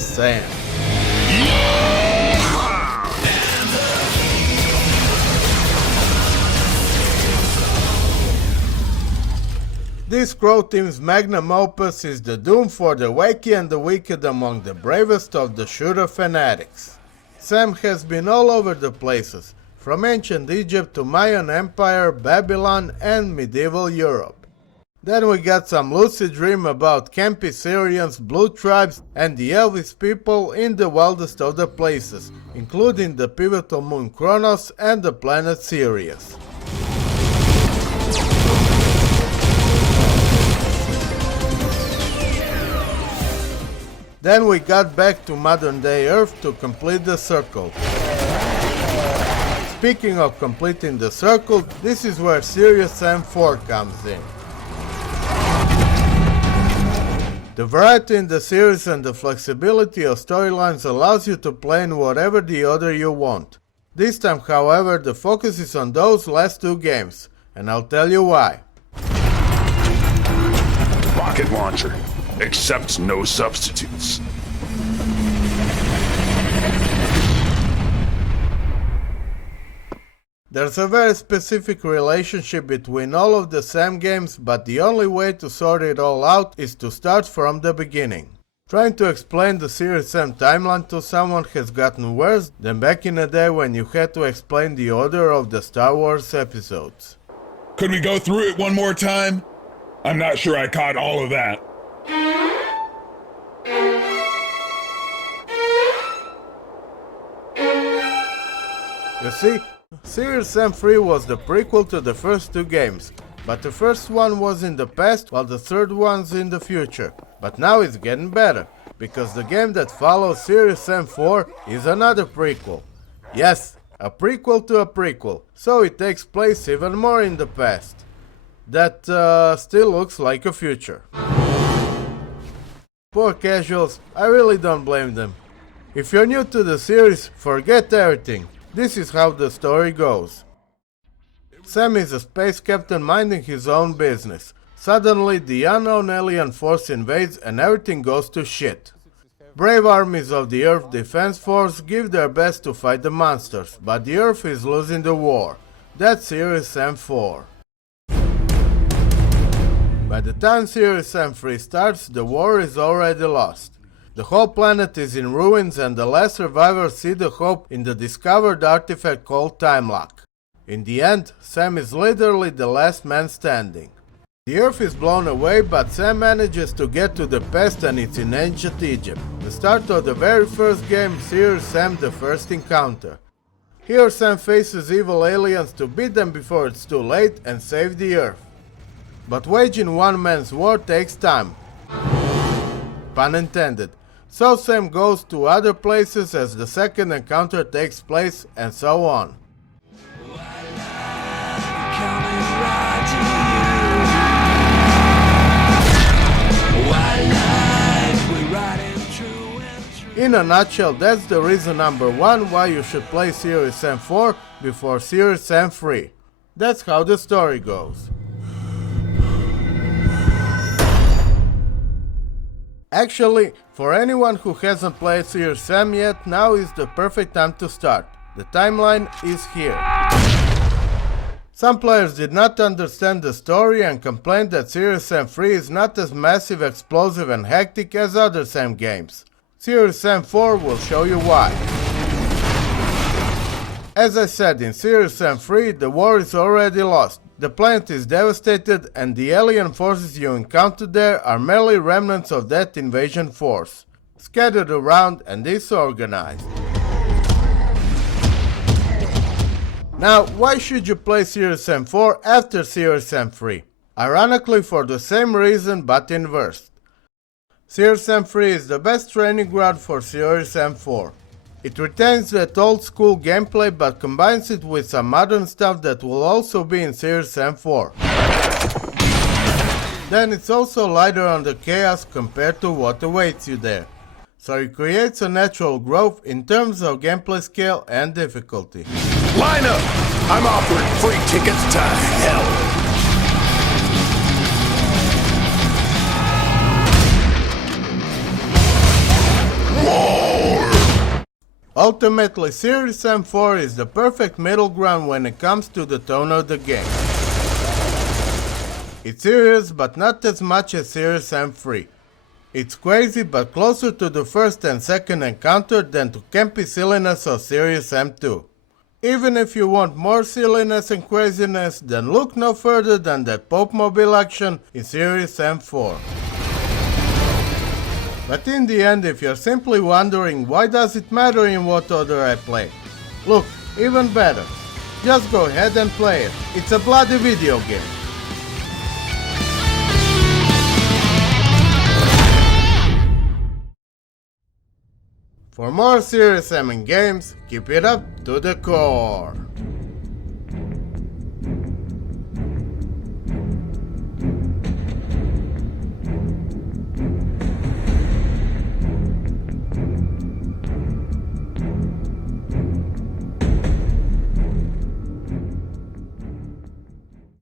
Serious Sam. This Croteam's magnum opus is the doom for the wacky and the wicked among the bravest of the shooter fanatics. Sam has been all over the places, from ancient Egypt to Mayan Empire, Babylon and medieval Europe. Then we got some lucid dream about campy Syrians, blue tribes and the Elvis people in the wildest of the places, including the pivotal moon Kronos and the planet Sirius. Then we got back to modern day Earth to complete the circle. Speaking of completing the circle, this is where Serious Sam 4 comes in. The variety in the series and the flexibility of storylines allows you to play in whatever the order you want. This time, however, the focus is on those last two games, and I'll tell you why. Rocket launcher. Accepts no substitutes. There's a very specific relationship between all of the Sam games, but the only way to sort it all out is to start from the beginning. Trying to explain the Serious Sam timeline to someone has gotten worse than back in the day when you had to explain the order of the Star Wars episodes. Could we go through it one more time? I'm not sure I caught all of that. You see, Serious Sam 3 was the prequel to the first two games, but the first one was in the past while the third one's in the future. But now it's getting better, because the game that follows Serious Sam 4 is another prequel. Yes, a prequel to a prequel, so it takes place even more in the past. That still looks like a future. Poor casuals, I really don't blame them. If you're new to the series, forget everything. This is how the story goes. Sam is a space captain minding his own business. Suddenly, the unknown alien force invades and everything goes to shit. Brave armies of the Earth Defense Force give their best to fight the monsters, but the Earth is losing the war. That's Serious Sam 4. By the time Serious Sam 3 starts, the war is already lost. The whole planet is in ruins and the last survivors see the hope in the discovered artifact called Time Lock. In the end, Sam is literally the last man standing. The Earth is blown away, but Sam manages to get to the past and it's in ancient Egypt, the start of the very first game, Serious Sam the First Encounter. Here Sam faces evil aliens to beat them before it's too late and save the Earth. But waging one man's war takes time. Pun intended. So Sam goes to other places as the second encounter takes place, and so on. In a nutshell, that's the reason number one why you should play Serious Sam 4 before Serious Sam 3. That's how the story goes. Actually, for anyone who hasn't played Serious Sam yet, now is the perfect time to start. The timeline is here. Some players did not understand the story and complained that Serious Sam 3 is not as massive, explosive and hectic as other Sam games. Serious Sam 4 will show you why. As I said, in Serious Sam 3, the war is already lost. The planet is devastated and the alien forces you encounter there are merely remnants of that invasion force, scattered around and disorganized. Now, why should you play Serious Sam 4 after Serious Sam 3? Ironically, for the same reason but inversed. Serious Sam 3 is the best training ground for Serious Sam 4. It retains that old school gameplay but combines it with some modern stuff that will also be in Serious Sam 4. Then it's also lighter on the chaos compared to what awaits you there, so it creates a natural growth in terms of gameplay scale and difficulty. Line up! I'm offering free tickets to hell! Ultimately, Serious M4 is the perfect middle ground when it comes to the tone of the game. It's serious, but not as much as Serious M3. It's crazy, but closer to the first and second encounter than to campy silliness of Serious M2. Even if you want more silliness and craziness, then look no further than that Pope-mobile action in Serious M4. But in the end, if you're simply wondering why does it matter in what order I play, look, even better. Just go ahead and play it. It's a bloody video game. For more Serious M in games, keep it up to the core.